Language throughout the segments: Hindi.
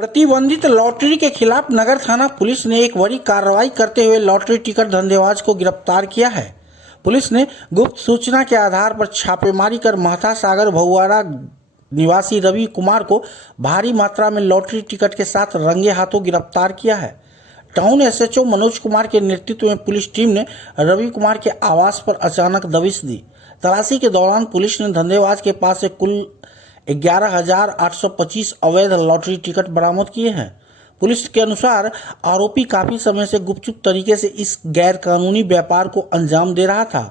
प्रतिबंधित लॉटरी के खिलाफ नगर थाना पुलिस ने एक बड़ी कार्रवाई करते हुए लॉटरी टिकट धंधेबाज को गिरफ्तार किया है। पुलिस ने गुप्त सूचना के आधार पर छापेमारी कर महथा सागर भहुआरा निवासी रवि कुमार को भारी मात्रा में लॉटरी टिकट के साथ रंगे हाथों गिरफ्तार किया है। टाउन एसएचओ मनोज कुमार के नेतृत्व में पुलिस टीम ने रवि कुमार के आवास पर अचानक दबिश दी। तलाशी के दौरान पुलिस ने धंधेबाज के पास से कुल 11,825 अवैध लॉटरी टिकट बरामद किए हैं। पुलिस के अनुसार आरोपी काफी समय से गुपचुप तरीके से इस गैर कानूनी व्यापार को अंजाम दे रहा था।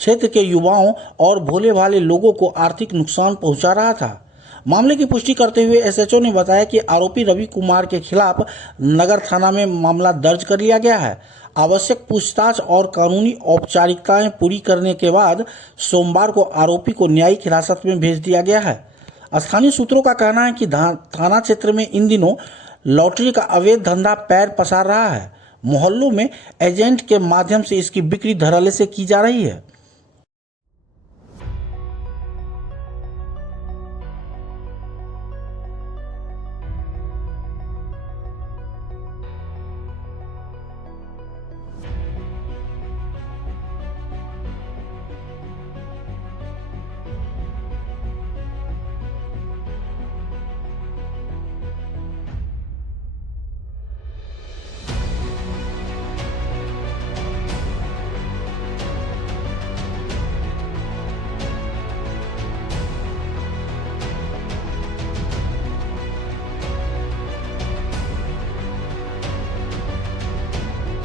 क्षेत्र के युवाओं और भोले भाले लोगों को आर्थिक नुकसान पहुंचा रहा था। मामले की पुष्टि करते हुए एसएचओ ने बताया कि आरोपी रवि कुमार के खिलाफ नगर थाना में मामला दर्ज कर लिया गया है। आवश्यक पूछताछ और कानूनी औपचारिकताएं पूरी करने के बाद सोमवार को आरोपी को न्यायिक हिरासत में भेज दिया गया है। स्थानीय सूत्रों का कहना है कि थाना क्षेत्र में इन दिनों लॉटरी का अवैध धंधा पैर पसार रहा है। मोहल्लों में एजेंट के माध्यम से इसकी बिक्री धड़ल्ले से की जा रही है।